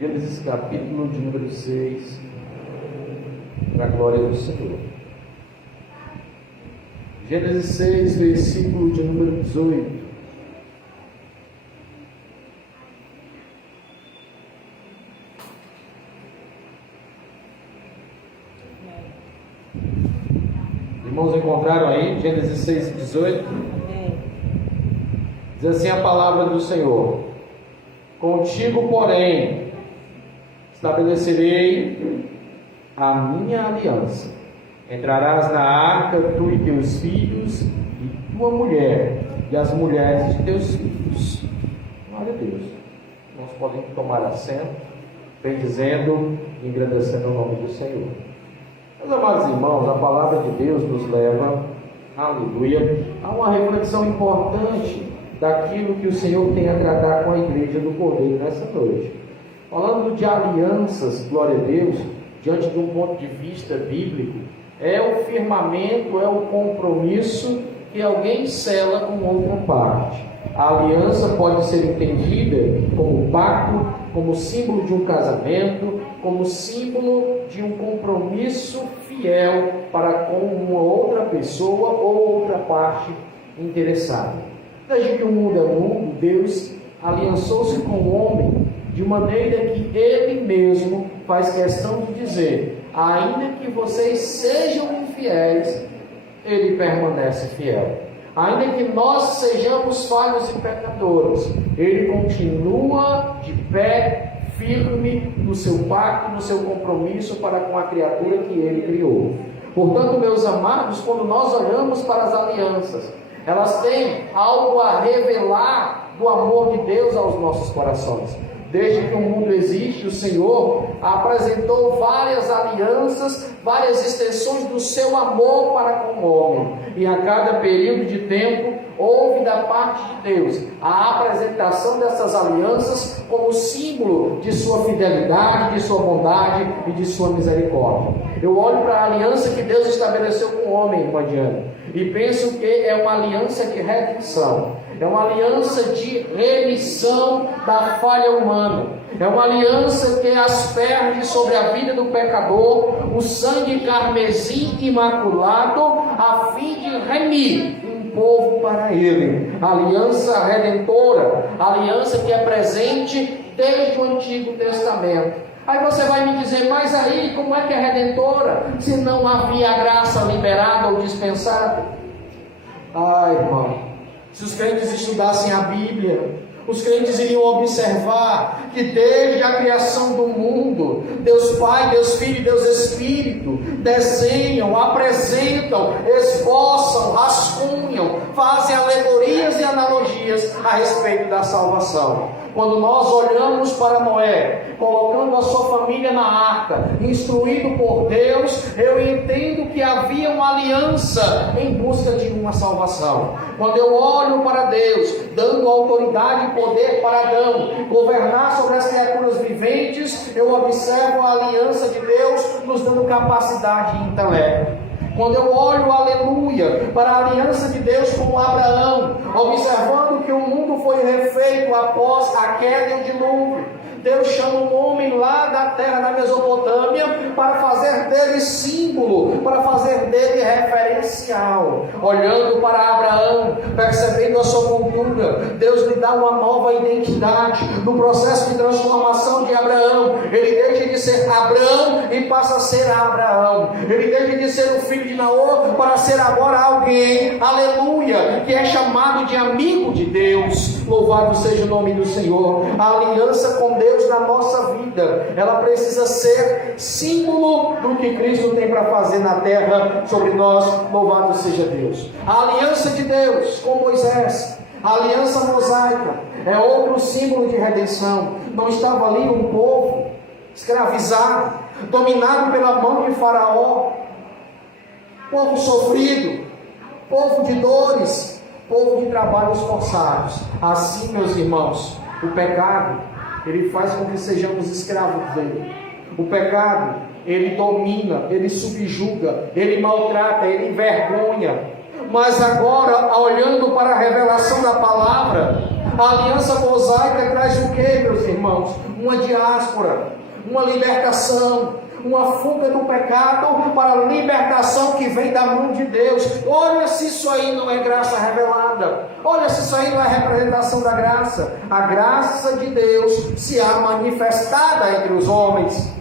Gênesis capítulo de número 6, para a glória do Senhor. Gênesis 6, versículo de número 18. Irmãos, encontraram aí? Gênesis 6, 18. Diz assim a palavra do Senhor: contigo, porém, estabelecerei a minha aliança. Entrarás na arca, tu e teus filhos, e tua mulher, e as mulheres de teus filhos. Glória a Deus. Nós podemos tomar assento, bendizendo e engrandecendo o nome do Senhor. Meus amados irmãos, a palavra de Deus nos leva, aleluia, a uma reflexão importante daquilo que o Senhor tem a tratar com a igreja do Cordeiro nessa noite. Falando de alianças, glória a Deus, diante de um ponto de vista bíblico, é o firmamento, é o compromisso que alguém sela com outra parte. A aliança pode ser entendida como pacto, como símbolo de um casamento, como símbolo de um compromisso fiel para com uma outra pessoa ou outra parte interessada. Desde que o mundo é mundo, Deus aliançou-se com o homem de maneira que Ele mesmo faz questão de dizer: ainda que vocês sejam infiéis, Ele permanece fiel. Ainda que nós sejamos falhos e pecadores, Ele continua de pé, firme no seu pacto, no seu compromisso para com a criatura que Ele criou. Portanto, meus amados, quando nós olhamos para as alianças, elas têm algo a revelar do amor de Deus aos nossos corações. Desde que o mundo existe, o Senhor apresentou várias alianças, várias extensões do seu amor para com o homem. E a cada período de tempo, houve da parte de Deus a apresentação dessas alianças como símbolo de sua fidelidade, de sua bondade e de sua misericórdia. Eu olho para a aliança que Deus estabeleceu com o homem, irmã Diana, e penso que é uma aliança de redenção. É uma aliança de remissão da falha humana. É uma aliança que asperge sobre a vida do pecador o sangue carmesim imaculado, a fim de remir um povo para Ele. Aliança redentora, aliança que é presente desde o Antigo Testamento. Aí você vai me dizer: mas aí como é que é redentora, se não havia graça liberada ou dispensada? Ai, irmão, se os crentes estudassem a Bíblia, os crentes iriam observar que desde a criação do mundo, Deus Pai, Deus Filho e Deus Espírito desenham, apresentam, esboçam, rascunham, fazem alegorias e analogias a respeito da salvação. Quando nós olhamos para Noé, colocando a sua família na arca, instruído por Deus, eu entendo que havia uma aliança em busca de uma salvação. Quando eu olho para Deus, dando autoridade e poder para Adão governar sobre as criaturas viventes, eu observo a aliança de Deus nos dando capacidade e intelecto. Quando eu olho, aleluia, para a aliança de Deus com Abraão, observando que o mundo foi refeito após a queda e o dilúvio, Deus chama um homem lá da terra da Mesopotâmia para fazer dele símbolo, para fazer dele referencial. Olhando para Abraão, percebendo a sua cultura, Deus lhe dá uma nova identidade. No processo de transformação de Abraão, ele deixa de ser Abrão e passa a ser Abraão. Ele deixa de ser o filho de Naor para ser agora alguém, aleluia, que é chamado de amigo de Deus. Louvado seja o nome do Senhor. A aliança com Deus na nossa vida, ela precisa ser símbolo do que Cristo tem para fazer na terra sobre nós. Louvado seja Deus. A aliança de Deus com Moisés, a aliança mosaica, é outro símbolo de redenção. Não estava ali um povo escravizado, dominado pela mão de Faraó, povo sofrido, povo de dores, povo de trabalhos forçados. Assim, meus irmãos, o pecado, ele faz com que sejamos escravos dele. O pecado, ele domina, ele subjuga, ele maltrata, ele envergonha. Mas agora, olhando para a revelação da palavra, A aliança mosaica traz o que, meus irmãos? Uma diáspora, uma libertação, uma fuga do pecado para a libertação que vem da mão de Deus. Olha se isso aí não é graça revelada. Olha se isso aí não é representação da graça. A graça de Deus se há manifestada entre os homens.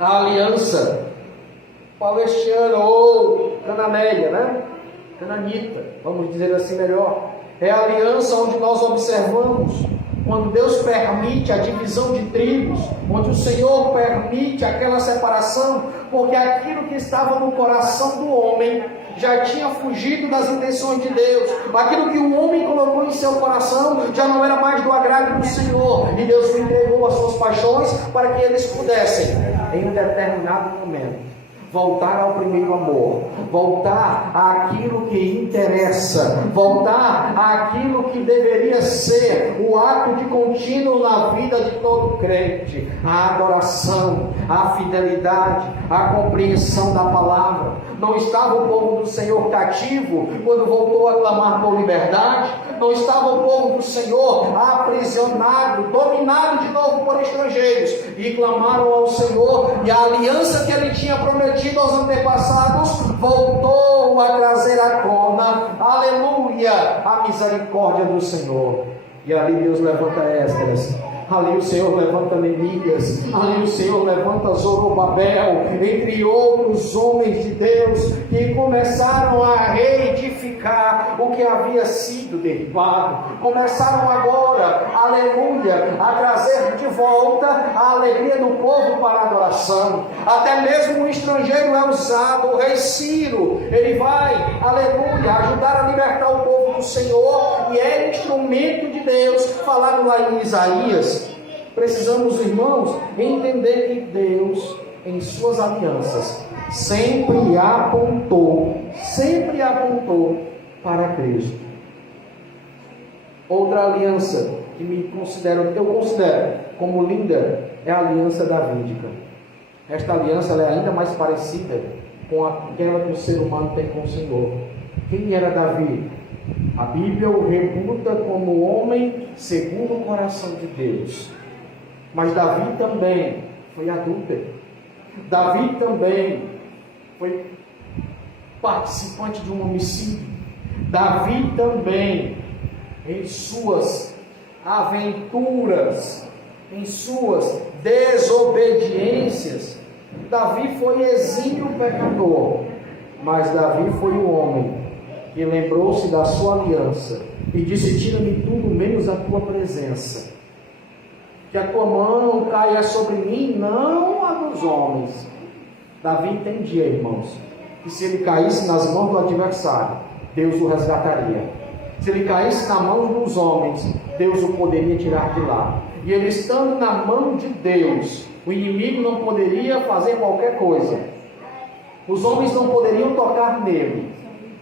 A aliança palestina ou cananeia, né? Cananita, vamos dizer assim melhor. É a aliança onde nós observamos quando Deus permite a divisão de tribos, onde o Senhor permite aquela separação, porque aquilo que estava no coração do homem já tinha fugido das intenções de Deus. Aquilo que o homem colocou em seu coração já não era mais do agrado do Senhor, e Deus entregou as suas paixões para que eles pudessem, em um determinado momento, voltar ao primeiro amor, voltar àquilo que interessa, voltar àquilo que deveria ser o ato de contínuo na vida de todo crente: a adoração, a fidelidade, a compreensão da palavra. Não estava o povo do Senhor cativo quando voltou a clamar por liberdade? Não estava o povo do Senhor aprisionado, dominado de novo por estrangeiros, e clamaram ao Senhor, e a aliança que ele tinha prometido aos antepassados voltou a trazer à tona, aleluia, a misericórdia do Senhor. E ali Deus levanta Esdras, ali o Senhor levanta Neemias, ali o Senhor levanta Zorobabel, entre outros homens de Deus, que começaram a reedificar o que havia sido derribado. Começaram agora, aleluia, a trazer de volta a alegria do povo para a adoração. Até mesmo um estrangeiro é usado, o rei Ciro, ele vai, aleluia, ajudar a libertar o povo do Senhor, e é instrumento de Deus, falado lá em Isaías. Precisamos, irmãos, entender que Deus, em suas alianças, sempre apontou para Cristo. Outra aliança que eu considero como linda é a aliança davídica. Esta aliança ela é ainda mais parecida com aquela que o ser humano tem com o Senhor. Quem era Davi? A Bíblia o reputa como homem segundo o coração de Deus. Mas Davi também foi adúltero. Davi também foi participante de um homicídio. Davi também, em suas aventuras, em suas desobediências, Davi foi exímio pecador. Mas Davi foi o homem que lembrou-se da sua aliança e disse: tira-me tudo menos a tua presença. Que a tua mão caia sobre mim, não a dos homens. Davi entendia, irmãos, que se ele caísse nas mãos do adversário, Deus o resgataria. Se ele caísse nas mãos dos homens, Deus o poderia tirar de lá. E ele estando na mão de Deus, o inimigo não poderia fazer qualquer coisa. Os homens não poderiam tocar nele.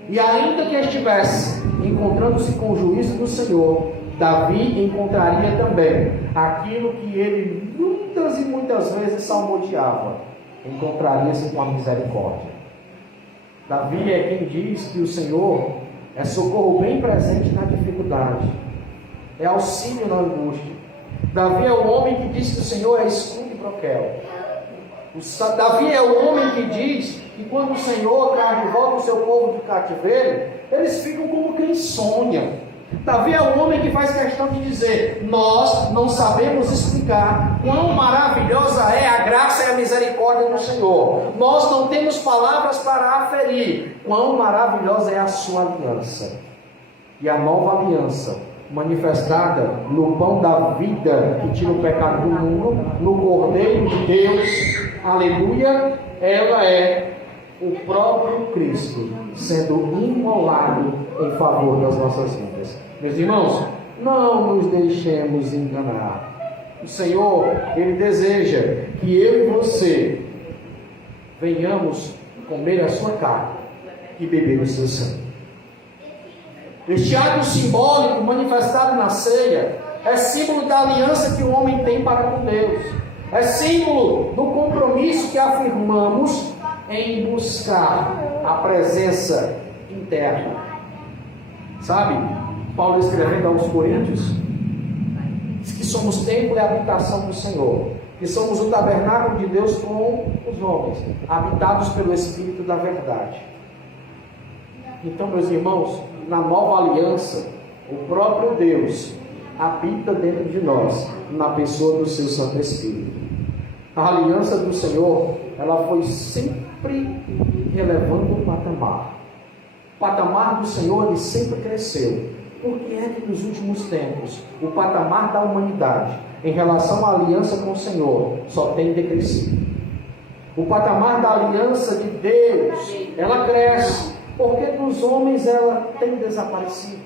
E ainda que estivesse encontrando-se com o juízo do Senhor, Davi encontraria também aquilo que ele muitas e muitas vezes salmodiava: encontraria-se com a misericórdia. Davi é quem diz que o Senhor é socorro bem presente na dificuldade, é auxílio na angústia. Davi é o homem que diz que o Senhor é escudo e broquel. Davi é o homem que diz que quando o Senhor traz de volta o seu povo do cativeiro, eles ficam como quem sonha. Davi é o homem que faz questão de dizer: nós não sabemos explicar quão maravilhosa é a graça e a misericórdia do Senhor. Nós não temos palavras para aferir quão maravilhosa é a sua aliança. E a nova aliança, manifestada no pão da vida que tira o pecado do mundo, no Cordeiro de Deus, aleluia, ela é o próprio Cristo sendo imolado em favor das nossas vidas. Meus irmãos, não nos deixemos enganar. O Senhor, Ele deseja que eu e você venhamos comer a sua carne e beber o seu sangue. Este ato simbólico manifestado na ceia é símbolo da aliança que o homem tem para com Deus. É símbolo do compromisso que afirmamos em buscar a presença interna. Sabe? Paulo escrevendo aos Coríntios, diz que somos templo e habitação do Senhor, que somos o tabernáculo de Deus com os homens, habitados pelo Espírito da verdade. Então, meus irmãos, na nova aliança, o próprio Deus habita dentro de nós, na pessoa do seu Santo Espírito. A aliança do Senhor, ela foi sempre relevando o patamar. O patamar do Senhor, ele sempre cresceu. Por que é que nos últimos tempos, o patamar da humanidade, em relação à aliança com o Senhor, só tem decrescido? O patamar da aliança de Deus, ela cresce. Porque dos homens ela tem desaparecido?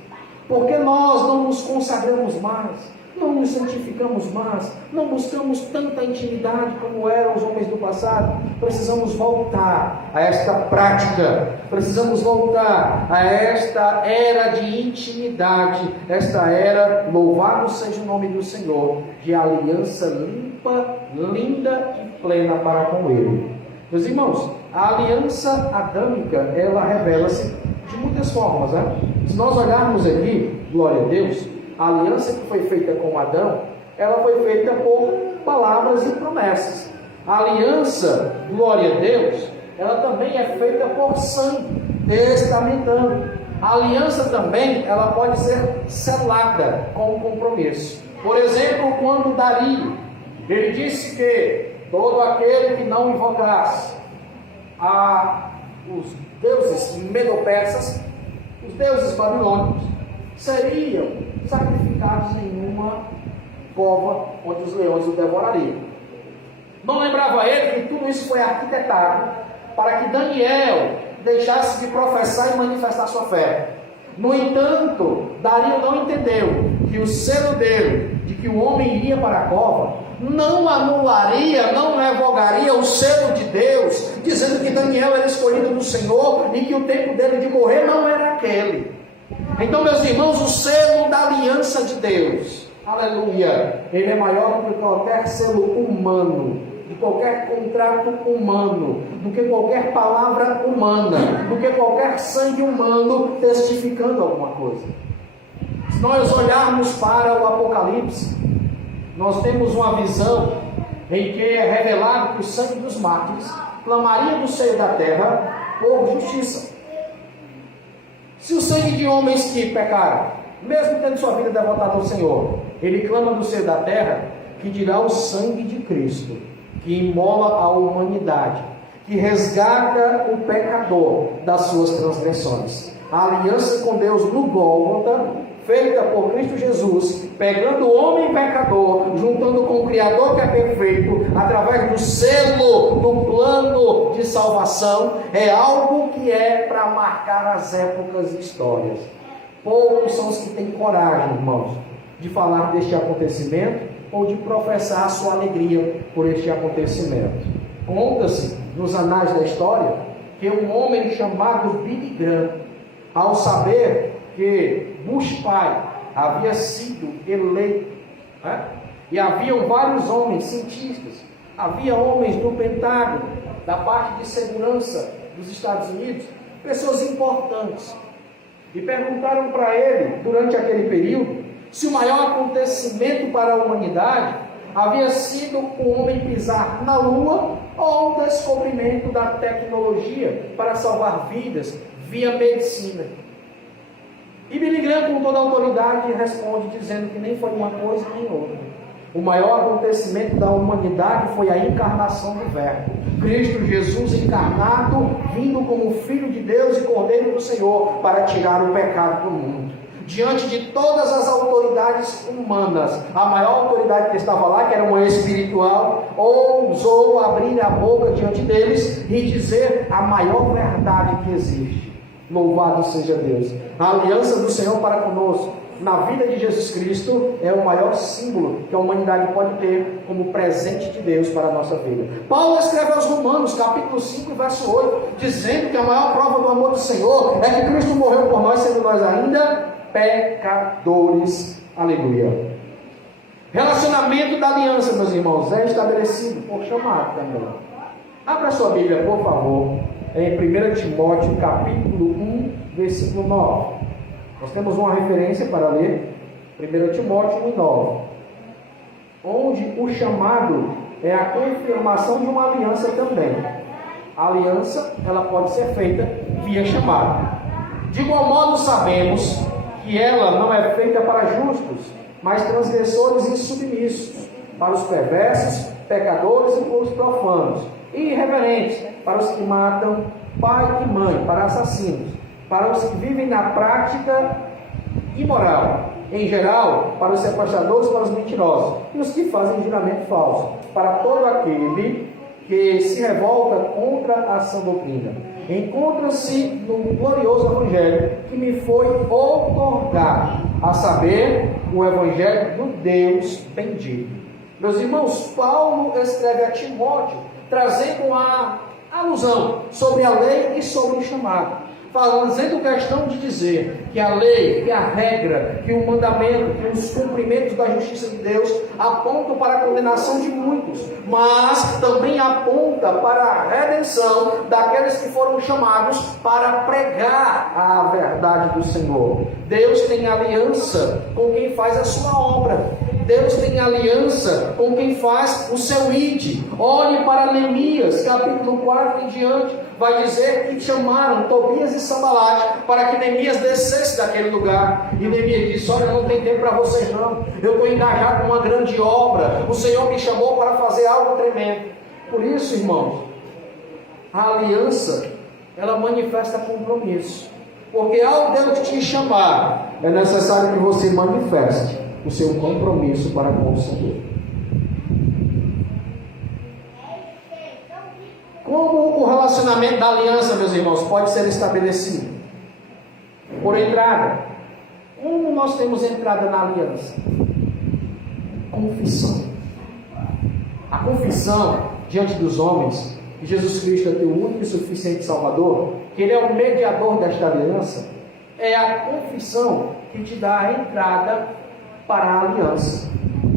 Porque nós não nos consagramos mais, não nos santificamos mais, não buscamos tanta intimidade como eram os homens do passado. Precisamos voltar a esta prática, precisamos voltar a esta era de intimidade, esta era, louvado seja o nome do Senhor, de aliança limpa, linda e plena para com Ele. Meus irmãos, a aliança adâmica, ela revela-se de muitas formas, né? Se nós olharmos aqui, glória a Deus, a aliança que foi feita com Adão, ela foi feita por palavras e promessas. A aliança, glória a Deus, ela também é feita por sangue, testamentando. A aliança também, ela pode ser selada com um compromisso. Por exemplo, quando Dario, ele disse que todo aquele que não invocasse os deuses medo-persas, os deuses babilônicos, seriam sacrificados em uma cova onde os leões o devorariam. Não lembrava ele que tudo isso foi arquitetado para que Daniel deixasse de professar e manifestar sua fé. No entanto, Dario não entendeu que o selo dele, de que o homem iria para a cova, não anularia, não revogaria o selo de Deus, dizendo que Daniel era escolhido do Senhor e que o tempo dele de morrer não era aquele. Então, meus irmãos, o selo da aliança de Deus, aleluia, ele é maior do que qualquer selo humano, de qualquer contrato humano, do que qualquer palavra humana, do que qualquer sangue humano testificando alguma coisa. Se nós olharmos para o Apocalipse, nós temos uma visão em que é revelado que o sangue dos mártires clamaria do seio da terra por justiça. Se o sangue de homens que pecaram, mesmo tendo sua vida devotada ao Senhor, ele clama do seio da terra, que dirá o sangue de Cristo, que imola a humanidade, que resgata o pecador das suas transgressões. A aliança com Deus no Gólgota, feita por Cristo Jesus, pegando o homem pecador, juntando com o Criador que é perfeito, através do selo, do plano de salvação, é algo que é para marcar as épocas e histórias. Poucos são os que têm coragem, irmãos, de falar deste acontecimento ou de professar a sua alegria por este acontecimento. Conta-se nos anais da história que um homem chamado Billy Graham, ao saber que Bush pai havia sido eleito, né? E haviam vários homens, cientistas, havia homens do Pentágono, da parte de segurança dos Estados Unidos, pessoas importantes, e perguntaram para ele, durante aquele período, se o maior acontecimento para a humanidade havia sido o homem pisar na Lua ou o descobrimento da tecnologia para salvar vidas via medicina. E Billy Graham, com toda a autoridade, responde dizendo que nem foi uma coisa nem outra. O maior acontecimento da humanidade foi a encarnação do Verbo. Cristo Jesus encarnado, vindo como Filho de Deus e Cordeiro do Senhor, para tirar o pecado do mundo. Diante de todas as autoridades humanas, a maior autoridade que estava lá, que era uma espiritual, ousou abrir a boca diante deles e dizer a maior verdade que existe. Louvado seja Deus. A aliança do Senhor para conosco, na vida de Jesus Cristo, é o maior símbolo que a humanidade pode ter como presente de Deus para a nossa vida. Paulo escreve aos Romanos, capítulo 5, verso 8, dizendo que a maior prova do amor do Senhor é que Cristo morreu por nós, sendo nós ainda pecadores. Aleluia. Relacionamento da aliança, meus irmãos, é estabelecido por chamado também. Abra sua Bíblia, por favor, em 1 Timóteo, capítulo 1, versículo 9. Nós temos uma referência para ler, 1 Timóteo 1,9, onde o chamado é a confirmação de uma aliança também. A aliança, ela pode ser feita via chamado. De igual modo, sabemos que ela não é feita para justos, mas transgressores insubmissos, para os perversos, pecadores e para os profanos, e irreverentes, para os que matam pai e mãe, para assassinos, para os que vivem na prática imoral, em geral, para os sequestradores, para os mentirosos, e os que fazem juramento falso, para todo aquele que se revolta contra a sã doutrina. Encontra-se no glorioso Evangelho que me foi outorgado, a saber, o Evangelho do Deus bendito. Meus irmãos, Paulo escreve a Timóteo, trazendo a alusão sobre a lei e sobre o chamado, fazendo questão de dizer que a lei, que a regra, que o mandamento, que os cumprimentos da justiça de Deus apontam para a condenação de muitos, mas também aponta para a redenção daqueles que foram chamados para pregar a verdade do Senhor. Deus tem aliança com quem faz a sua obra. Deus tem aliança com quem faz o seu ide. Olhe para Neemias, capítulo 4 em diante, vai dizer que chamaram Tobias e Sambalate para que Neemias descesse daquele lugar. E Neemias disse: olha, não tem tempo para vocês não, eu estou engajado com uma grande obra, o Senhor me chamou para fazer algo tremendo. Por isso, irmãos, a aliança, ela manifesta compromisso, porque ao Deus te chamar, é necessário que você manifeste o seu compromisso para com o Senhor. Como o relacionamento da aliança, meus irmãos, pode ser estabelecido? Por entrada. Como nós temos entrada na aliança? Confissão. A confissão diante dos homens que Jesus Cristo é teu único e suficiente Salvador, que Ele é o mediador desta aliança, é a confissão que te dá a entrada para a aliança.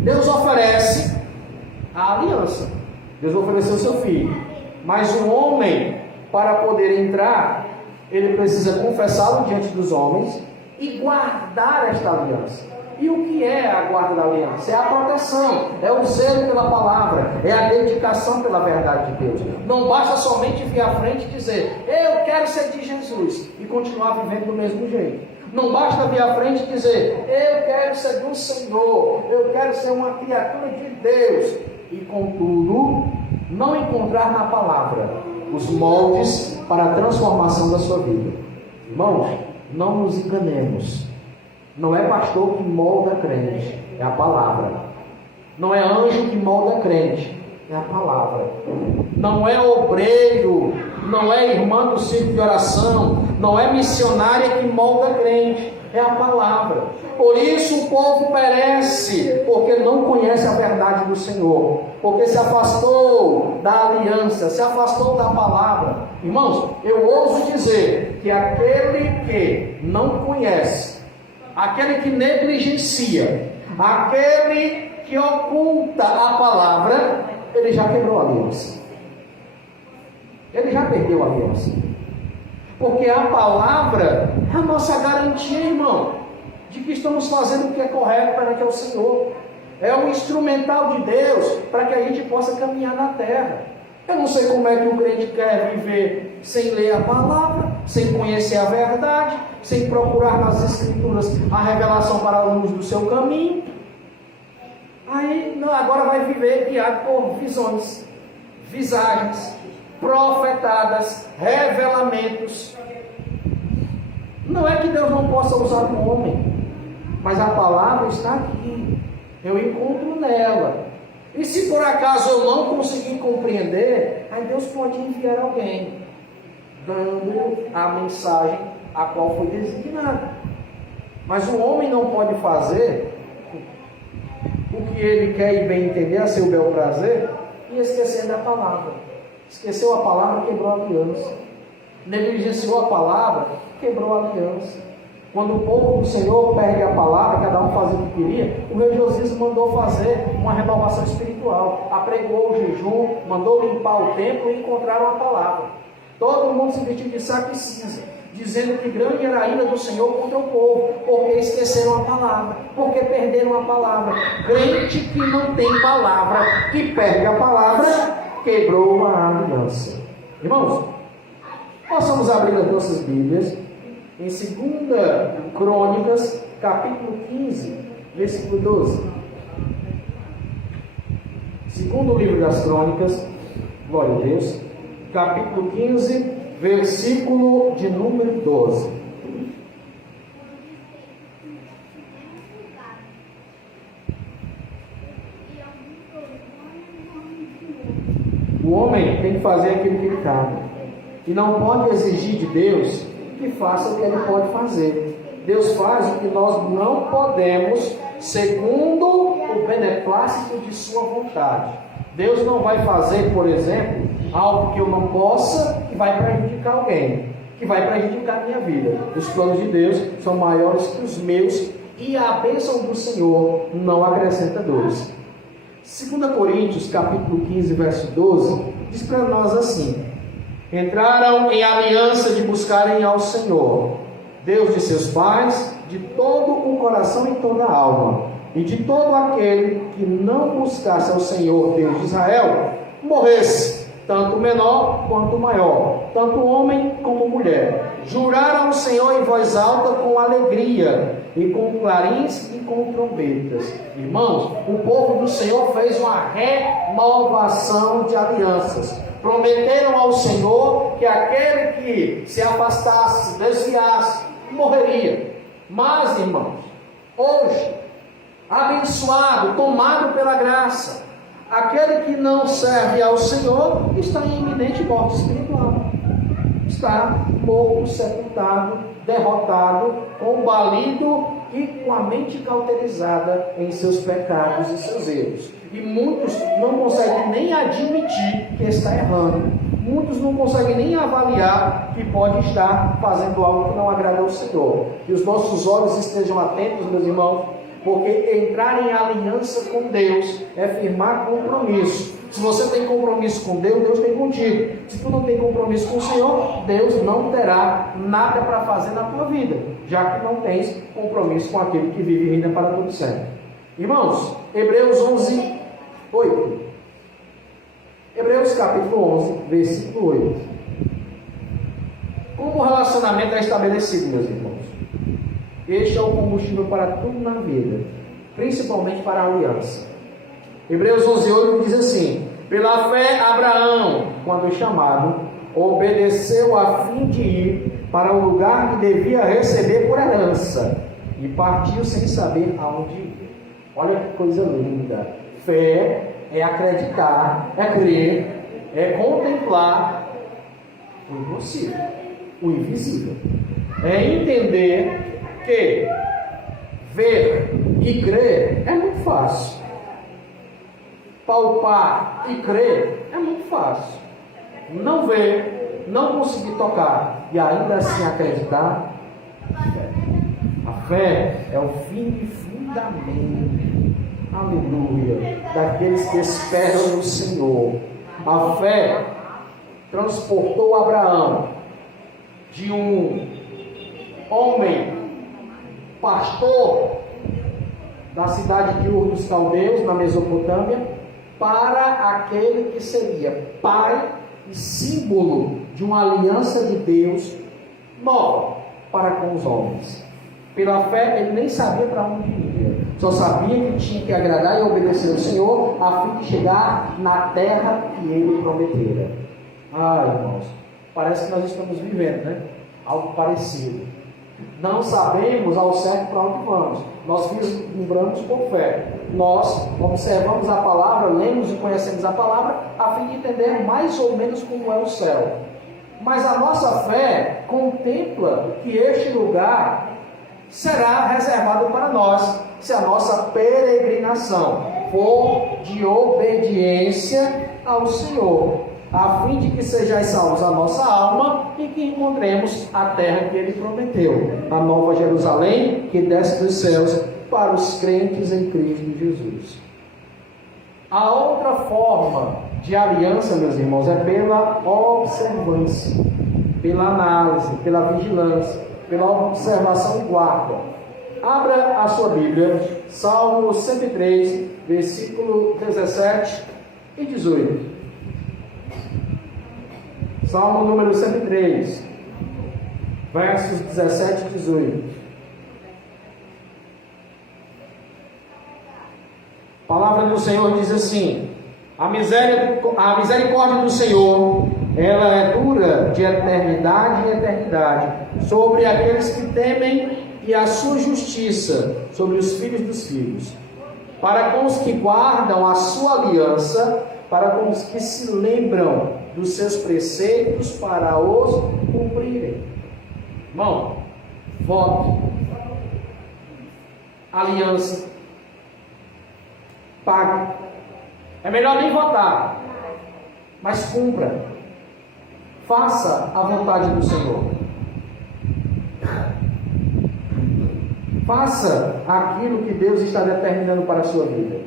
Deus oferece a aliança. Deus ofereceu o seu filho. Mas o homem, para poder entrar, ele precisa confessá-lo diante dos homens e guardar esta aliança. E o que é a guarda da aliança? É a proteção, é o zelo pela palavra, é a dedicação pela verdade de Deus. Não basta somente vir à frente e dizer: eu quero ser de Jesus, e continuar vivendo do mesmo jeito. Não basta vir à frente e dizer: eu quero ser do Senhor, eu quero ser uma criatura de Deus, e contudo, não encontrar na palavra os moldes para a transformação da sua vida. Irmãos, não nos enganemos. Não é pastor que molda crente, é a palavra. Não é anjo que molda crente, é a palavra. Não é obreiro, não é irmã do círculo de oração, não é missionária que molda crente, é a palavra. Por isso o povo perece, porque não conhece a verdade do Senhor, porque se afastou da aliança, se afastou da palavra. Irmãos, eu ouso dizer que aquele que não conhece, aquele que negligencia, aquele que oculta a palavra, ele já quebrou a aliança. Ele já perdeu a aliança. Porque a palavra é a nossa garantia, irmão, de que estamos fazendo o que é correto perante o Senhor. É um instrumental de Deus para que a gente possa caminhar na terra. Eu não sei como é que o crente quer viver sem ler a palavra, sem conhecer a verdade, sem procurar nas Escrituras a revelação para a luz do seu caminho. Aí não, agora vai viver guiado por visões, visagens, profetadas, revelamentos. Não é que Deus não possa usar o homem, mas a palavra está aqui, eu encontro nela. E se por acaso eu não conseguir compreender, aí Deus pode enviar alguém, dando a mensagem a qual foi designada. Mas o homem não pode fazer o que ele quer e bem entender, a seu bel prazer, e esquecendo a palavra. Esqueceu a palavra, quebrou a aliança. Negligenciou a palavra, quebrou a aliança. Quando o povo do Senhor perde a palavra, cada um fazia o que queria, o rei Josias mandou fazer uma renovação espiritual, apregou o jejum, mandou limpar o templo e encontraram a palavra. Todo mundo se vestiu de saco e cinza, dizendo que grande era a ira do Senhor contra o povo, porque esqueceram a palavra, porque perderam a palavra. Crente que não tem palavra, que perde a palavra, quebrou a aliança. Irmãos, possamos abrir as nossas Bíblias em 2 Crônicas, capítulo 15, versículo 12. Segundo livro das Crônicas, glória a Deus, capítulo 15, versículo de número 12. O homem tem que fazer aquilo que ele cabe, e não pode exigir de Deus que faça o que ele pode fazer. Deus faz o que nós não podemos, segundo o beneplácito de sua vontade. Deus não vai fazer, por exemplo, algo que eu não possa, que vai prejudicar alguém, que vai prejudicar a minha vida. Os planos de Deus são maiores que os meus, e a bênção do Senhor não acrescenta dores. 2 Coríntios, capítulo 15, verso 12, diz para nós assim: entraram em aliança de buscarem ao Senhor, Deus de seus pais, de todo o coração e toda a alma, e de todo aquele que não buscasse ao Senhor, Deus de Israel, morresse, tanto menor quanto maior, tanto homem como mulher. Juraram ao Senhor em voz alta com alegria, e com clarins e com trombetas. Irmãos, o povo do Senhor fez uma renovação de alianças. Prometeram ao Senhor que aquele que se afastasse, se desviasse, morreria. Mas, irmãos, hoje, abençoado, tomado pela graça, aquele que não serve ao Senhor está em iminente morte espiritual. Está morto, sepultado, derrotado, combalido e com a mente cauterizada em seus pecados e seus erros. E muitos não conseguem nem admitir que está errando. Muitos não conseguem nem avaliar que pode estar fazendo algo que não agrada ao Senhor. Que os nossos olhos estejam atentos, meus irmãos, porque entrar em aliança com Deus é firmar compromisso. Se você tem compromisso com Deus, Deus tem contigo. Se tu não tem compromisso com o Senhor, Deus não terá nada para fazer na tua vida, já que não tens compromisso com aquele que vive e reina para todo sempre. Irmãos, Hebreus 11, 8. Hebreus capítulo 11, versículo 8. Como o relacionamento é estabelecido, meus irmãos? Este é o combustível para tudo na vida, principalmente para a aliança. Hebreus 11:8 diz assim: pela fé Abraão, quando chamado, obedeceu a fim de ir para o lugar que devia receber por herança, e partiu sem saber aonde ir. Olha que coisa linda. Fé é acreditar, é crer, é contemplar o impossível, o invisível. É entender que ver e crer é muito fácil. Palpar e crer é muito fácil. Não ver, não conseguir tocar e ainda assim acreditar, a fé é o fim e fundamento, aleluia, daqueles que esperam no Senhor. A fé transportou Abraão de um homem pastor da cidade de Ur dos Caldeus, na Mesopotâmia, para aquele que seria pai e símbolo de uma aliança de Deus nova para com os homens. Pela fé, ele nem sabia para onde ia, só sabia que tinha que agradar e obedecer ao Senhor, a fim de chegar na terra que ele prometera. Irmãos, parece que nós estamos vivendo, né? Algo parecido. Não sabemos ao certo para onde vamos. Nós vislumbramos por fé. Nós observamos a palavra, lemos e conhecemos a palavra, a fim de entender mais ou menos como é o céu. Mas a nossa fé contempla que este lugar será reservado para nós, se a nossa peregrinação for de obediência ao Senhor, a fim de que sejais salvos a nossa alma e que encontremos a terra que Ele prometeu, a nova Jerusalém que desce dos céus para os crentes em Cristo Jesus. A outra forma de aliança, meus irmãos, é pela observância. pela análise, pela vigilância, pela observação e guarda. Abra a sua Bíblia, Salmo 103, versículo 17 e 18. Salmo número 103, versos 17 e 18. A palavra do Senhor diz assim: a misericórdia do Senhor, ela é dura de eternidade em eternidade, sobre aqueles que temem, e a sua justiça sobre os filhos dos filhos, para com os que guardam a sua aliança, para com os que se lembram dos seus preceitos, para os cumprirem. Irmão, voto, aliança, pague. É melhor nem votar, mas cumpra. Faça a vontade do Senhor. Faça aquilo que Deus está determinando para a sua vida.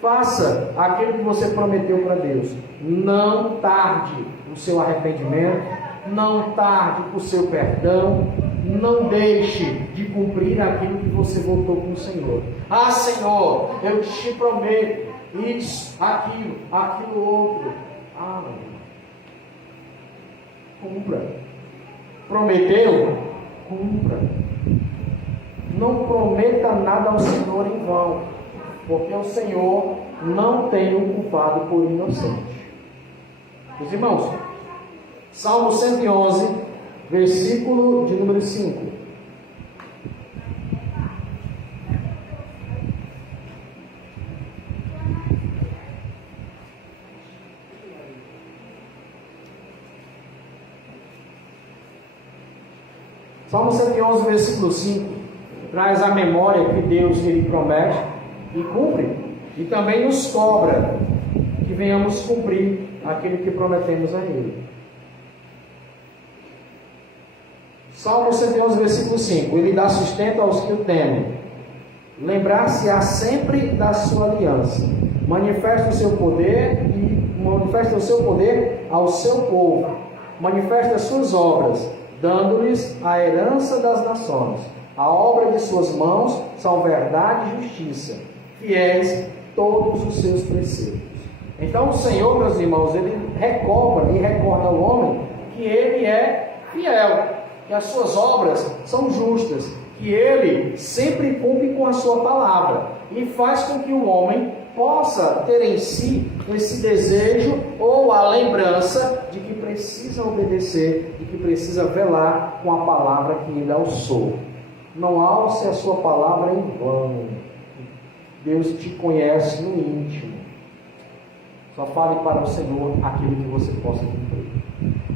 Faça aquilo que você prometeu para Deus. Não tarde o seu arrependimento. Não tarde o seu perdão. Não deixe de cumprir aquilo que você votou com o Senhor. Ah, Senhor, eu te prometo isso, aquilo outro. Ah, cumpra. Prometeu? Cumpra. Não prometa nada ao Senhor em vão, porque o Senhor não tem um culpado por inocente. Meus irmãos, Salmo 111, versículo de número 5. Salmo 111, versículo 5. Traz a memória que Deus ele promete e cumpre, e também nos cobra que venhamos cumprir aquilo que prometemos a Ele. Salmo 111, versículo 5. Ele dá sustento aos que o temem. Lembrar-se-á sempre da sua aliança. Manifesta o seu poder ao seu povo. Manifesta as suas obras, dando-lhes a herança das nações. A obra de suas mãos são verdade e justiça, fiéis todos os seus preceitos. Então o Senhor, meus irmãos, ele recorda ao homem que ele é fiel, que as suas obras são justas, que ele sempre cumpre com a sua palavra e faz com que o homem possa ter em si esse desejo ou a lembrança de que precisa obedecer, de que precisa velar com a palavra que ele alçou. Não alce a sua palavra em vão. Deus te conhece no íntimo. Só fale para o Senhor aquilo que você possa cumprir.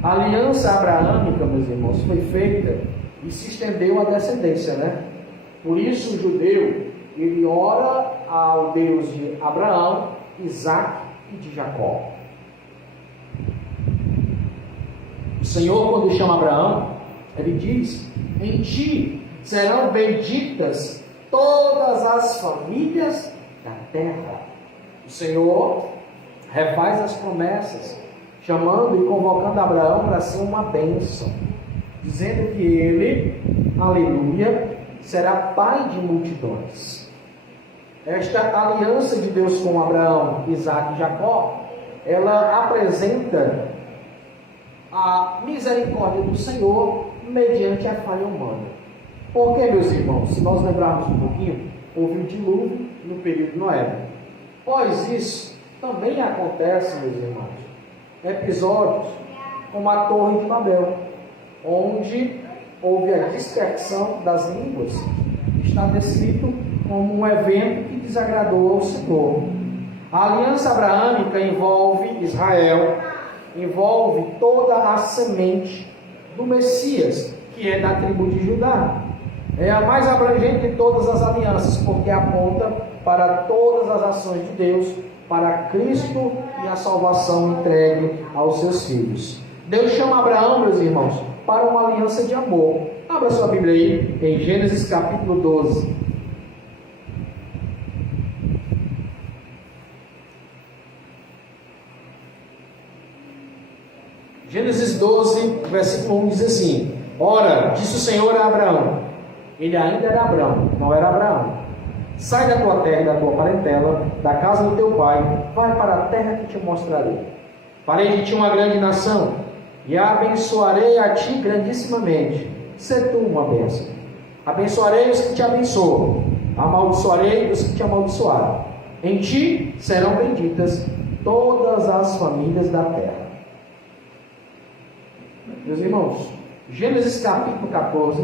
A aliança abraâmica, meus irmãos, foi feita e se estendeu à descendência, né? Por isso o judeu, ele ora ao Deus de Abraão, Isaque e de Jacó. O Senhor, quando chama Abraão, ele diz: em ti serão benditas todas as famílias da terra. O Senhor refaz as promessas, chamando e convocando Abraão para ser uma bênção, dizendo que ele, aleluia, será pai de multidões. Esta aliança de Deus com Abraão, Isaque e Jacó, ela apresenta a misericórdia do Senhor mediante a falha humana. Porque, meus irmãos, se nós lembrarmos um pouquinho, houve o dilúvio no período de Noé. Após isso, também acontece, meus irmãos, episódios como a Torre de Babel, onde houve a dispersão das línguas. Está descrito como um evento que desagradou ao Senhor. A aliança abraâmica envolve Israel, envolve toda a semente do Messias, que é da tribo de Judá. É a mais abrangente de todas as alianças, porque aponta para todas as ações de Deus, para Cristo e a salvação entregue aos seus filhos. Deus chama Abraão, meus irmãos, para uma aliança de amor. Abra sua Bíblia aí, em Gênesis capítulo 12. Gênesis 12, versículo 1 diz assim: Ora, disse o Senhor a Abraão, ele ainda era Abrão, não era Abraão: sai da tua terra e da tua parentela, da casa do teu pai, vai para a terra que te mostrarei. Farei de ti uma grande nação, e a abençoarei a ti grandissimamente. Sê tu uma bênção. Abençoarei os que te abençoam, amaldiçoarei os que te amaldiçoarem. Em ti serão benditas todas as famílias da terra. Meus irmãos, Gênesis capítulo 14,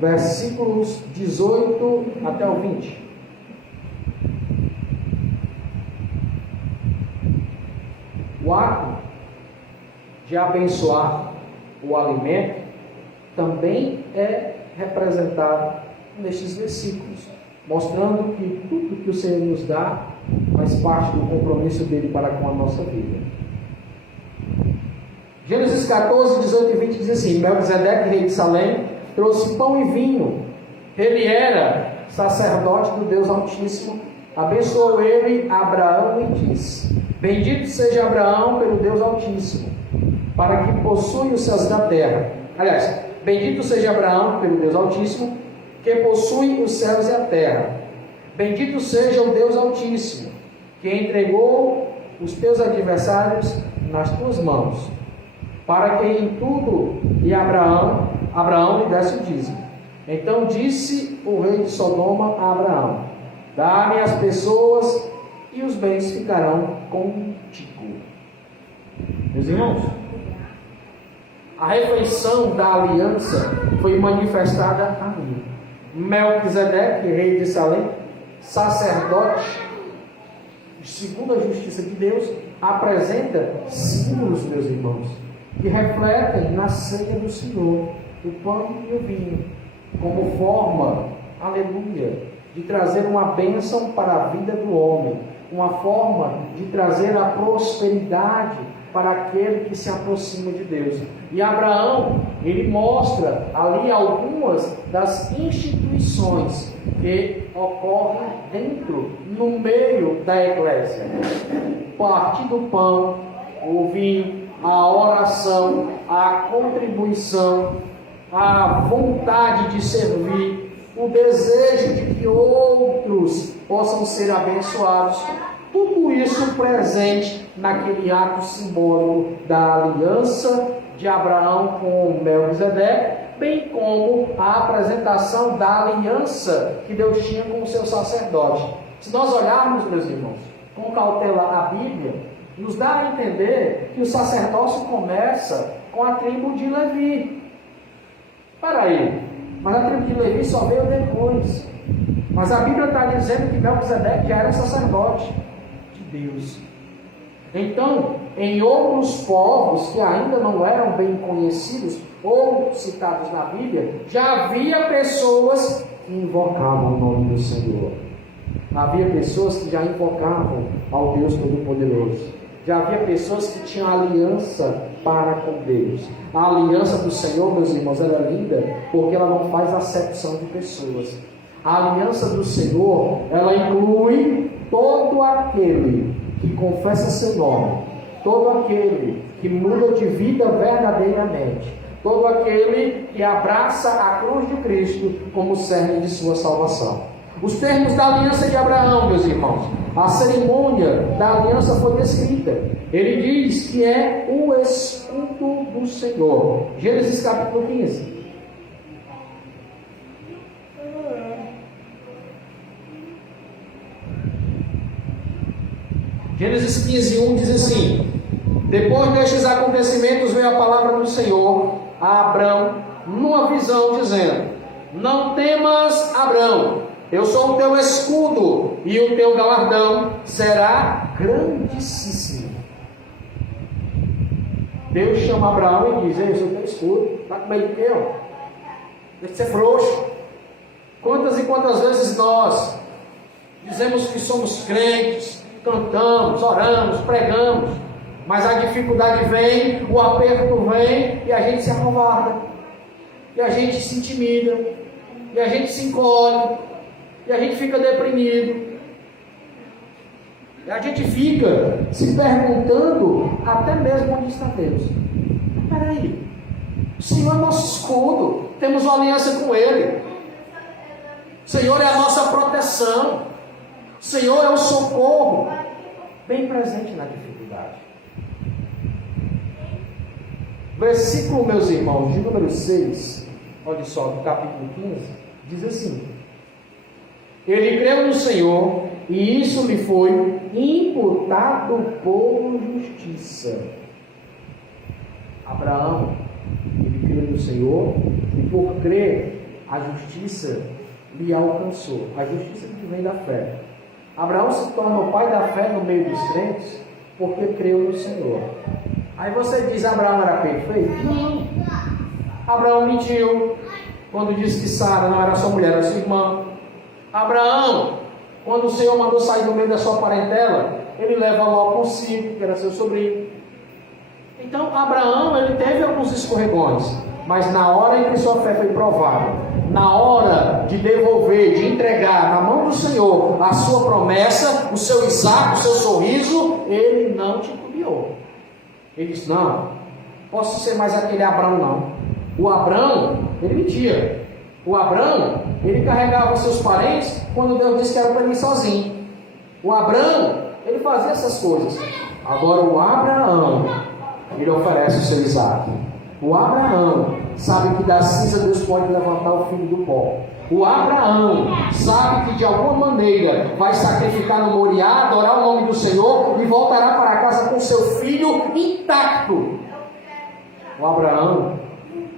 versículos 18 até o 20. O ato de abençoar o alimento também é representado nestes versículos, mostrando que tudo que o Senhor nos dá faz parte do compromisso dele para com a nossa vida. Gênesis 14, 18 e 20 diz assim: Melquisedeque, rei de Salém, trouxe pão e vinho. Ele era sacerdote do Deus Altíssimo. Abençoou ele Abraão e disse: Bendito seja Abraão pelo Deus Altíssimo, para que possui os céus da terra. Aliás, bendito seja Abraão pelo Deus Altíssimo, que possui os céus e a terra. Bendito seja o Deus Altíssimo, que entregou os teus adversários nas tuas mãos, para que em tudo e Abraão lhe desse o dízimo. Então disse o rei de Sodoma a Abraão: dá-me as pessoas e os bens ficarão contigo. Meus irmãos, a refeição da aliança foi manifestada a mim. Melquisedeque, rei de Salém, sacerdote, segundo a justiça de Deus, apresenta símbolos, meus irmãos, que refletem na ceia do Senhor, o pão e o vinho, como forma, aleluia, de trazer uma bênção para a vida do homem, uma forma de trazer a prosperidade para aquele que se aproxima de Deus. E Abraão, ele mostra ali algumas das instituições que ocorrem dentro, no meio da eclésia: parte do pão, o vinho, a oração, a contribuição, a vontade de servir, o desejo de que outros possam ser abençoados. Tudo isso presente naquele ato simbólico da aliança de Abraão com Melquisedeque, bem como a apresentação da aliança que Deus tinha com o seu sacerdote. Se nós olharmos, meus irmãos, com cautela a Bíblia, nos dá a entender que o sacerdócio começa com a tribo de Levi. Para aí, mas a tribo de Levi só veio depois. Mas a Bíblia está dizendo que Melquisedeque já era sacerdote de Deus. Então, em outros povos que ainda não eram bem conhecidos ou citados na Bíblia, já havia pessoas que invocavam o nome do Senhor. Havia pessoas que já invocavam ao Deus Todo-Poderoso. Já havia pessoas que tinham aliança para com Deus. A aliança do Senhor, meus irmãos, ela é linda porque ela não faz acepção de pessoas. A aliança do Senhor, ela inclui todo aquele que confessa seu nome, todo aquele que muda de vida verdadeiramente, todo aquele que abraça a cruz de Cristo como cerne de sua salvação. Os termos da aliança de Abraão, meus irmãos, a cerimônia da aliança foi descrita. Ele diz que é o escudo do Senhor. Gênesis capítulo 15. Gênesis 15, 1 diz assim: depois destes acontecimentos veio a palavra do Senhor a Abrão numa visão, dizendo: não temas, Abrão, eu sou o teu escudo, e o teu galardão será grandíssimo. Deus chama Abraão e diz: ei, eu sou o teu escudo, está com medo de quê? Deixa de ser frouxo. Quantas e quantas vezes nós dizemos que somos crentes, cantamos, oramos, pregamos, mas a dificuldade vem, o aperto vem, e a gente se acovarda, e a gente se intimida, e a gente se encolhe, e a gente fica deprimido, e a gente fica se perguntando até mesmo onde está Deus. peraí, o Senhor é nosso escudo, temos uma aliança com Ele. O Senhor é a nossa proteção. O Senhor é o socorro bem presente na dificuldade. Versículo, meus irmãos, de número 6, olha só, do capítulo 15, diz assim: ele creu no Senhor e isso lhe foi imputado por justiça. Abraão, ele creu no Senhor e por crer, a justiça lhe alcançou. A justiça que vem da fé. Abraão se torna o pai da fé no meio dos crentes porque creu no Senhor. Aí você diz, Abraão era perfeito? Não. Abraão mentiu quando disse que Sara não era sua mulher, era sua irmã. Abraão, quando o Senhor mandou sair do meio da sua parentela, ele leva Ló consigo, que era seu sobrinho. Então, Abraão, ele teve alguns escorregões, mas na hora em que sua fé foi provada, na hora de devolver, de entregar na mão do Senhor a sua promessa, o seu Isaque, o seu sorriso, ele não titubeou. Ele disse, não, posso ser mais aquele Abraão não. O Abraão, ele mentia. O Abraão, ele carregava os seus parentes quando Deus disse que era para ele ir sozinho. O Abraão, ele fazia essas coisas. Agora o Abraão, ele oferece o seu Isaque. O Abraão sabe que da cinza Deus pode levantar o filho do pó. O Abraão sabe que de alguma maneira vai sacrificar no Moriá, adorar o nome do Senhor e voltará para casa com seu filho intacto. O Abraão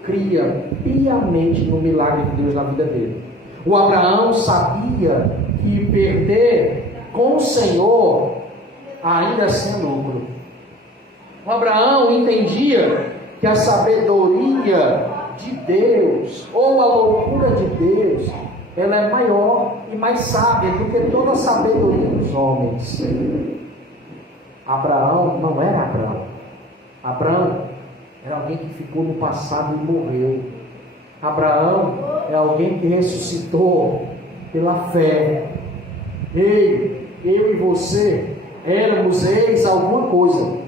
cria piamente no milagre de Deus na vida dele. O Abraão sabia que perder com o Senhor ainda assim é lucro. O Abraão entendia que a sabedoria de Deus, ou a loucura de Deus, ela é maior e mais sábia do que toda a sabedoria dos homens. Abraão não era Abraão. Abraão era alguém que ficou no passado e morreu. Abraão é alguém que ressuscitou pela fé. Eu e você éramos ex alguma coisa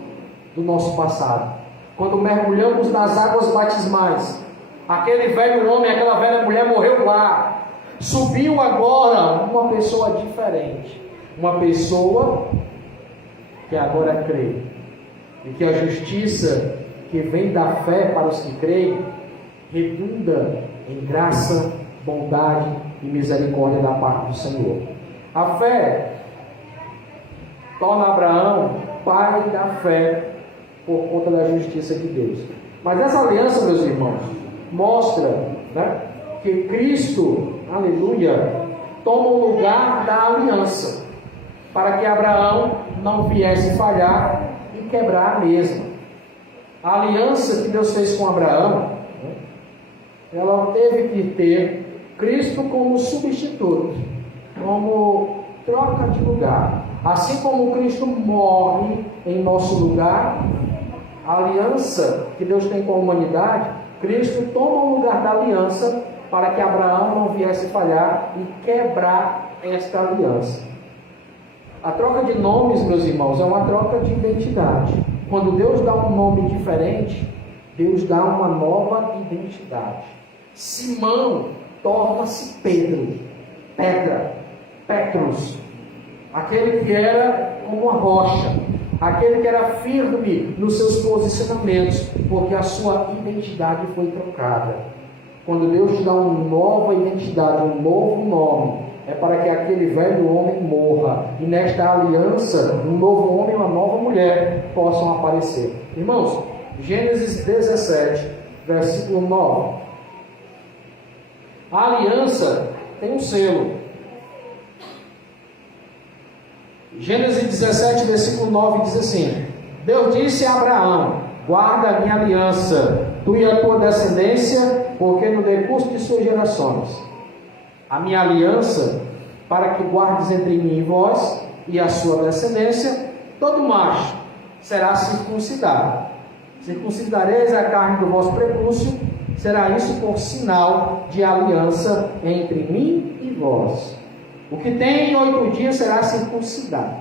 do nosso passado. Quando mergulhamos nas águas batismais, aquele velho homem, aquela velha mulher morreu lá. Subiu agora uma pessoa diferente. Uma pessoa que agora crê. E que a justiça que vem da fé para os que creem redunda em graça, bondade e misericórdia da parte do Senhor. A fé torna Abraão pai da fé por conta da justiça de Deus. Mas essa aliança, meus irmãos, mostra, que Cristo, aleluia, toma o lugar da aliança, para que Abraão não viesse falhar e quebrar a mesma. A aliança que Deus fez com Abraão, ela teve que ter Cristo como substituto, como troca de lugar. Assim como Cristo morre em nosso lugar, a aliança que Deus tem com a humanidade, Cristo toma o lugar da aliança para que Abraão não viesse falhar e quebrar esta aliança. A troca de nomes, meus irmãos, é uma troca de identidade. Quando Deus dá um nome diferente, Deus dá uma nova identidade. Simão torna-se Pedro, Pedra, Petrus, aquele que era como uma rocha, aquele que era firme nos seus posicionamentos, porque a sua identidade foi trocada. Quando Deus te dá uma nova identidade, um novo nome, é para que aquele velho homem morra, e nesta aliança, um novo homem e uma nova mulher possam aparecer. Irmãos, Gênesis 17, versículo 9. A aliança tem um selo. Gênesis 17, versículo 9 diz assim: Deus disse a Abraão: guarda a minha aliança, tu e a tua descendência, porque no decurso de suas gerações, a minha aliança, para que guardes entre mim e vós, e a sua descendência, todo macho será circuncidado. Circuncidareis a carne do vosso prepúcio, será isso por sinal de aliança entre mim e vós. O que tem 8 dias será circuncidado.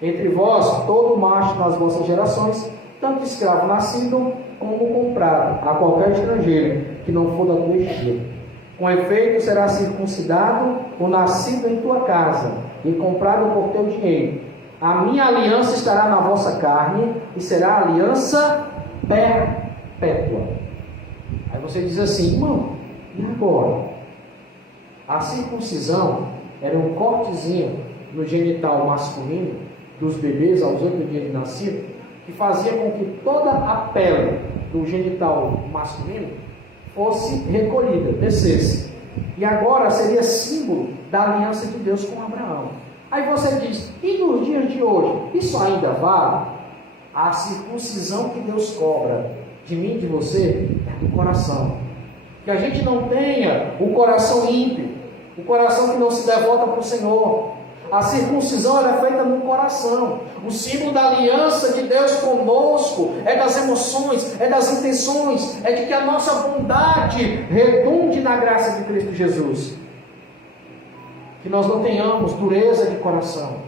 Entre vós, todo macho nas vossas gerações tanto escravo nascido como comprado, a qualquer estrangeiro que não for da tua estirpe. Com efeito, será circuncidado o nascido em tua casa e comprado por teu dinheiro. A minha aliança estará na vossa carne e será aliança perpétua. Aí você diz assim, irmão, e agora? A circuncisão era um cortezinho no genital masculino dos bebês aos 8 dias de nascido, que fazia com que toda a pele do genital masculino fosse recolhida, descesse. E agora seria símbolo da aliança de Deus com Abraão. Aí você diz, e nos dias de hoje, isso ainda vale? A circuncisão que Deus cobra de mim e de você é do coração. Que a gente não tenha o coração ímpio, o coração que não se devota para o Senhor. A circuncisão ela é feita no coração. O símbolo da aliança de Deus conosco é das emoções, é das intenções, é de que a nossa bondade redunde na graça de Cristo Jesus. Que nós não tenhamos dureza de coração,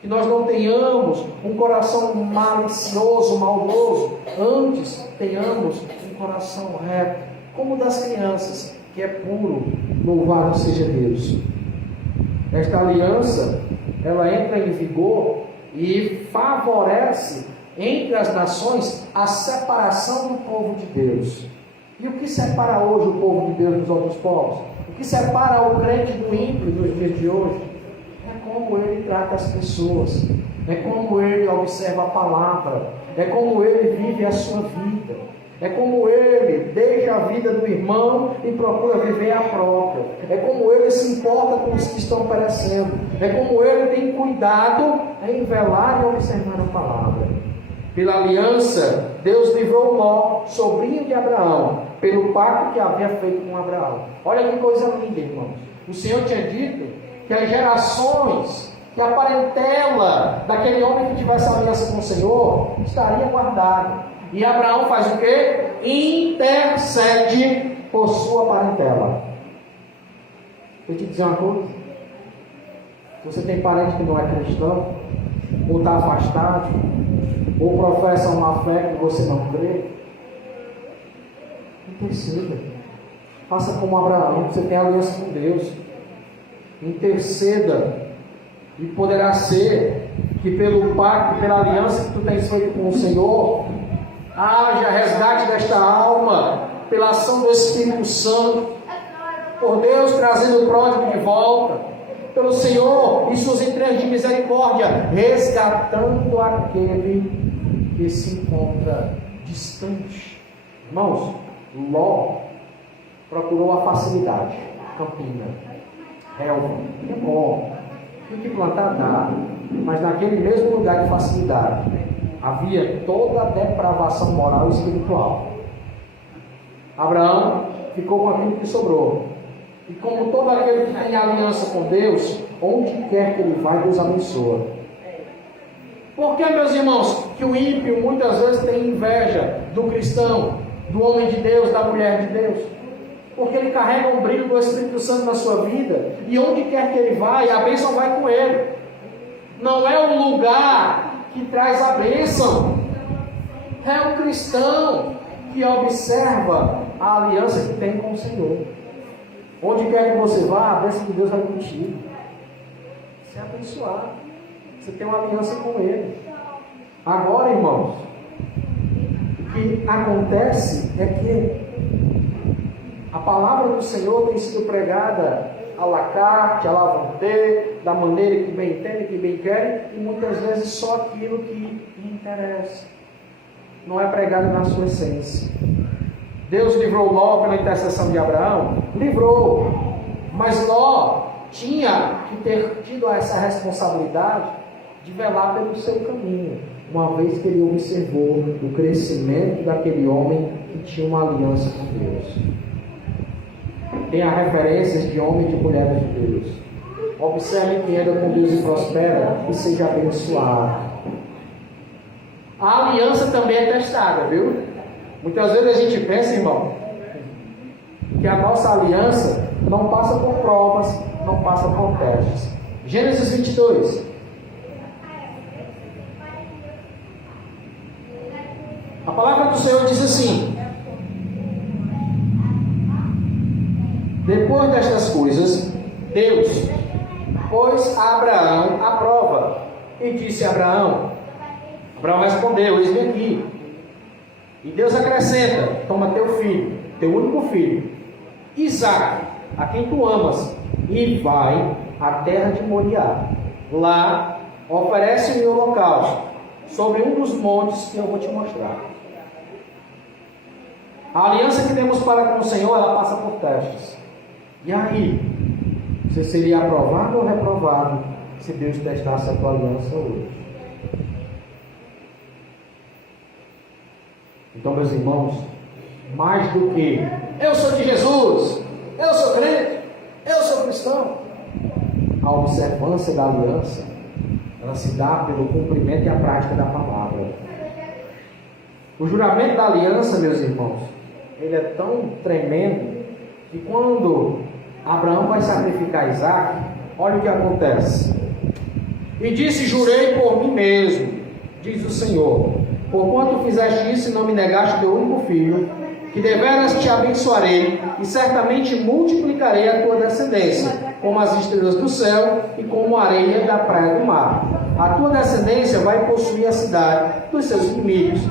que nós não tenhamos um coração malicioso, maldoso, antes tenhamos um coração reto, como o das crianças, que é puro. Louvado seja Deus. Esta aliança, ela entra em vigor e favorece entre as nações a separação do povo de Deus. E o que separa hoje o povo de Deus dos outros povos? O que separa o crente do ímpio nos dias de hoje? É como ele trata as pessoas, é como ele observa a palavra, é como ele vive a sua vida. É como ele deixa a vida do irmão e procura viver a própria. É como ele se importa com os que estão perecendo. É como ele tem cuidado em velar e observar a palavra. Pela aliança, Deus livrou Ló, sobrinho de Abraão, pelo pacto que havia feito com Abraão. Olha que coisa linda, irmãos. O Senhor tinha dito que as gerações, que a parentela daquele homem que tivesse aliança com o Senhor, estaria guardada. E Abraão faz o quê? Intercede por sua parentela. Deixa eu te dizer uma coisa. Se você tem parente que não é cristão, ou está afastado, ou professa uma fé que você não crê, interceda. Faça como Abraão, você tem aliança com Deus. Interceda. E poderá ser que pelo pacto, pela aliança que tu tens feito com o Senhor, haja resgate desta alma, pela ação do Espírito Santo, por Deus trazendo o pródigo de volta, pelo Senhor e suas entranhas de misericórdia, resgatando aquele que se encontra distante. Irmãos, Ló procurou a facilidade, campina, relva, é bom, tem que plantar nada, mas naquele mesmo lugar de facilidade, havia toda a depravação moral e espiritual. Abraão ficou com aquilo que sobrou. E como todo aquele que tem aliança com Deus, onde quer que ele vai, Deus abençoa. Por que, meus irmãos, que o ímpio muitas vezes tem inveja do cristão, do homem de Deus, da mulher de Deus? Porque ele carrega o brilho do Espírito Santo na sua vida, e onde quer que ele vai, a bênção vai com ele. Não é o lugar que traz a bênção, é o cristão que observa a aliança que tem com o Senhor. Onde quer que você vá, a bênção de Deus vai contigo. Você é abençoado, você tem uma aliança com Ele. Agora, irmãos, o que acontece é que a palavra do Senhor tem sido pregada à la carte, à la vontade, da maneira que bem entendem, que bem querem, e muitas vezes só aquilo que interessa. Não é pregado na sua essência. Deus livrou Ló pela intercessão de Abraão? Livrou. Mas Ló tinha que ter tido essa responsabilidade de velar pelo seu caminho, uma vez que ele observou o crescimento daquele homem que tinha uma aliança com Deus. Tenha referências de homem e de mulher de Deus. Observe quem anda com Deus e prospera e seja abençoado. A aliança também é testada, viu? Muitas vezes a gente pensa, irmão, que a nossa aliança não passa por provas, não passa por testes. Gênesis 22. A palavra do Senhor diz assim: depois destas coisas, Deus pôs a Abraão à prova e disse a Abraão. Abraão respondeu: eis-me aqui. E Deus acrescenta: toma teu filho, teu único filho, Isaque, a quem tu amas, e vai à terra de Moriá. Lá oferece-me o holocausto sobre um dos montes que eu vou te mostrar. A aliança que temos para com o Senhor, ela passa por testes. E aí, você seria aprovado ou reprovado se Deus testasse a tua aliança hoje? Então, meus irmãos, mais do que eu sou de Jesus, eu sou crente, eu sou cristão, a observância da aliança, ela se dá pelo cumprimento e a prática da palavra. O juramento da aliança, meus irmãos, ele é tão tremendo que quando Abraão vai sacrificar Isaque, olha o que acontece. E disse: jurei por mim mesmo, diz o Senhor, porquanto fizeste isso e não me negaste teu único filho, que deveras te abençoarei e certamente multiplicarei a tua descendência, como as estrelas do céu e como a areia da praia do mar. A tua descendência vai possuir a cidade dos seus inimigos.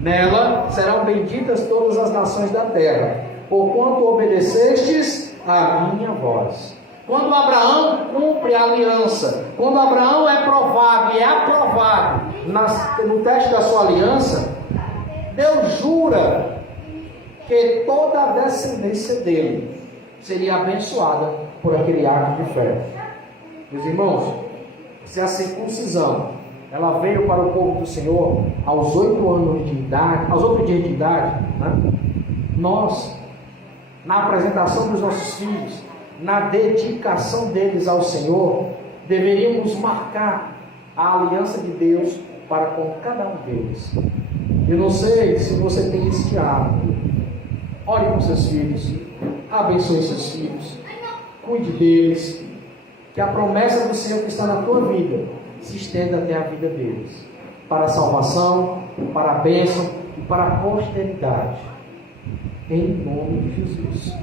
Nela serão benditas todas as nações da terra, porquanto obedecestes a minha voz. Quando Abraão cumpre a aliança, quando Abraão é provado e é aprovado no teste da sua aliança, Deus jura que toda a descendência dele seria abençoada por aquele ato de fé. Meus irmãos, se a circuncisão ela veio para o povo do Senhor aos 8 anos de idade, aos 8 dias de idade, né? Nós, na apresentação dos nossos filhos, na dedicação deles ao Senhor, deveríamos marcar a aliança de Deus para com cada um deles. Eu não sei se você tem esse hábito. Ore com seus filhos, abençoe seus filhos, cuide deles, que a promessa do Senhor que está na tua vida se estenda até a vida deles, para a salvação, para a bênção e para a posteridade, em nome de Jesus.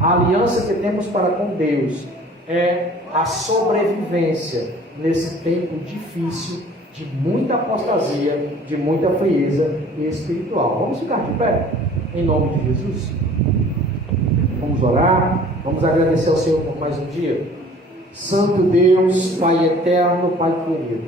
A aliança que temos para com Deus é a sobrevivência nesse tempo difícil, de muita apostasia, de muita frieza espiritual. Vamos ficar de pé, em nome de Jesus. Vamos orar, vamos agradecer ao Senhor por mais um dia. Santo Deus, Pai eterno, Pai querido,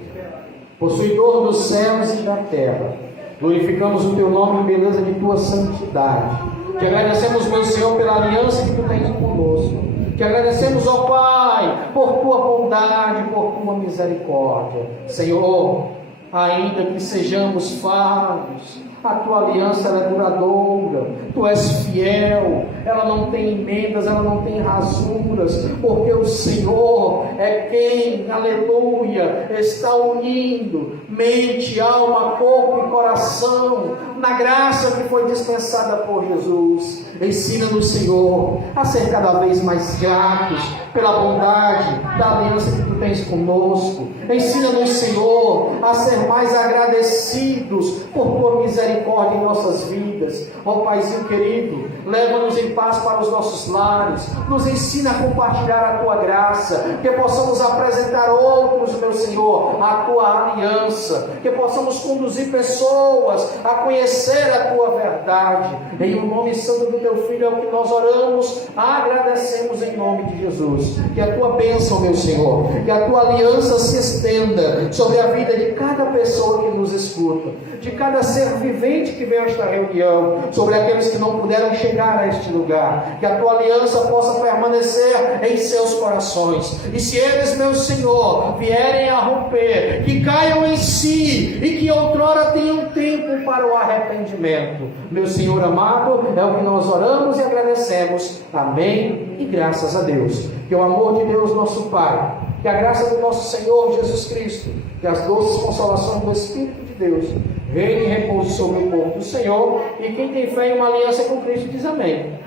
possuidor dos céus e da terra, glorificamos o Teu nome em beleza de Tua santidade. Te agradecemos, meu Senhor, pela aliança que Tu tens conosco. Te agradecemos, ó Pai, por Tua bondade, por Tua misericórdia. Senhor, ainda que sejamos falhos, a Tua aliança ela é duradoura, Tu és fiel, ela não tem emendas, ela não tem rasuras, porque o Senhor é quem, aleluia, está unindo mente, alma, corpo e coração, na graça que foi dispensada por Jesus. Ensina-nos, Senhor, a ser cada vez mais gratos pela bondade da aliança que Tu tens conosco. Ensina-nos, Senhor, a ser mais agradecidos por Tua misericórdia em nossas vidas. Ó Paizinho querido, leva-nos em paz para os nossos lares, nos ensina a compartilhar a Tua graça, que possamos apresentar outros, meu Senhor, a Tua aliança, que possamos conduzir pessoas a conhecer a Tua verdade. Em o nome santo do Teu Filho é o que nós oramos, agradecemos em nome de Jesus. Que a Tua bênção, meu Senhor, que a Tua aliança se estenda sobre a vida de cada pessoa que nos escuta, de cada ser vivente que veio a esta reunião, sobre aqueles que não puderam chegar a este lugar, que a Tua aliança possa permanecer em seus corações, e se eles, meu Senhor, vierem a romper, que caiam em si, e que outrora tenham tempo para o arrependimento. Meu Senhor amado, é o que nós oramos e agradecemos. Amém e graças a Deus. Que o amor de Deus nosso Pai, que a graça do nosso Senhor Jesus Cristo, que as doces consolações do Espírito de Deus reine e repouse sobre o povo do Senhor, e quem tem fé em uma aliança com Cristo diz amém.